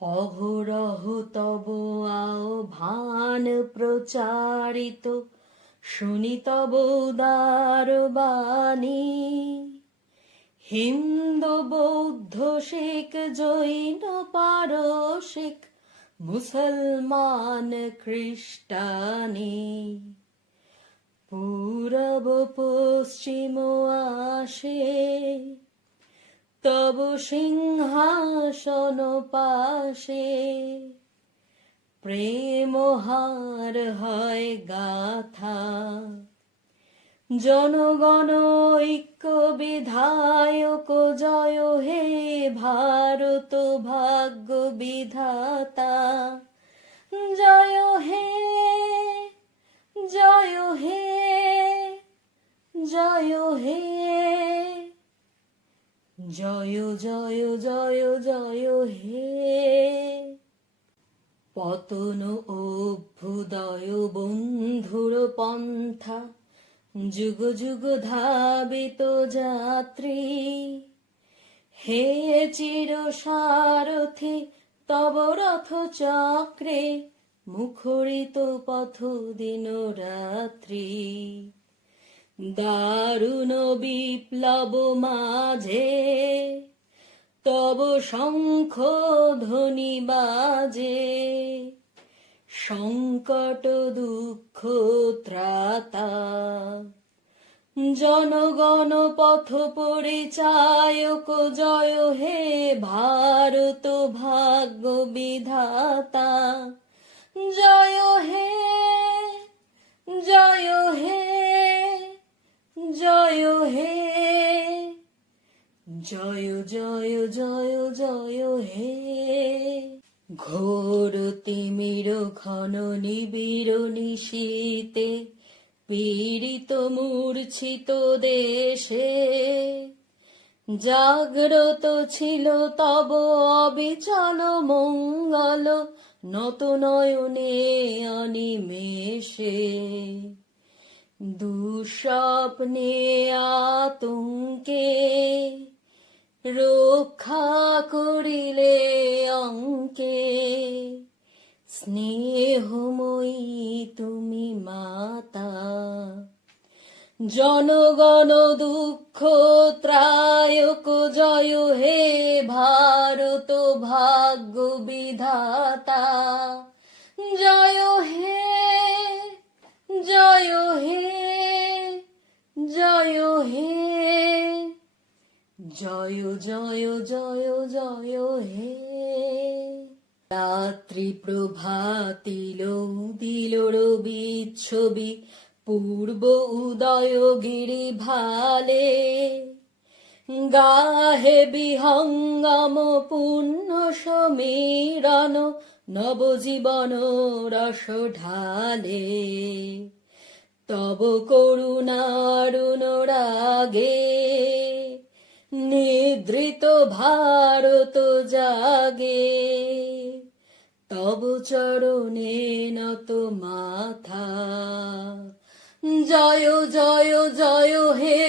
অহরহ তব আহ্বান প্রচারিত, শুনি তব উদার বাণী। হিন্দু বৌদ্ধ শিখ জৈন পারসিক, মুসলমান খ্রিস্টানি। পূরব পশ্চিম আসে তব সিংহাসন পাশে, প্রেমহার হয় গাথা। জনগণ ঐক্য বিধায়ক জয় হে ভারত ভাগ্য বিধাতা। জয় হে জয় হে জয় হে, জয় জয় জয় জয় হে। পতন অভ্যুদয় বন্ধুর পন্থা, যুগ যুগ ধাবিত যাত্রী। হে চির সারথি তব রথ চক্রে, মুখরিত পথ দিন রাত্রি। দারুণ বিপ্লব মাঝে তব শঙ্খ ধ্বনি বাজে, সংকট দুঃখ ত্রাতা। জনগণ পথ পরিচায়ক জয় হে ভারত ভাগ্য বিধাতা। জয় হে জয় হে জয় হে, জয় জয় জয় জয় হে। ঘোর তিমির ঘন নিবিড় নিশীতে, পীড়িত মূর্ছিত দেশে, জাগ্রত ছিল তব অবিচল মঙ্গল, নত নয়নে অনিমেষে। দুঃস্বপ্নে আতঙ্কে রক্ষা করিলে অঙ্কে, স্নেহময়ী তুমি মাতা। জনগণ দুঃখ ত্রায়ক জয় হে ভারত ভাগ্য বিধাতা। জয় হে জয় হে জয় হে, জয় জয় জয় জয় হে। রাত্রি প্রভাতিল দিল রবিচ্ছবি, পূর্ব উদয় গিরি ভালে। গাহে বিহঙ্গম পুণ্য সমীরণ, নবজীবন রস ঢালে। তব করুণারুণ রাগে, নিদ্রিত ভারত জাগে। তব চরণে নত মাথা। জয় জয় জয় হে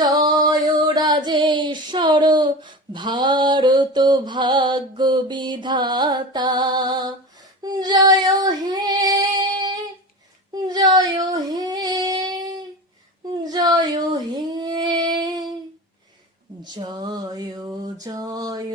জয় রাজেশ্বর, ভারত ভাগ্য বিধাতা। জয় হে জয় হে জয় হে, জয় জয়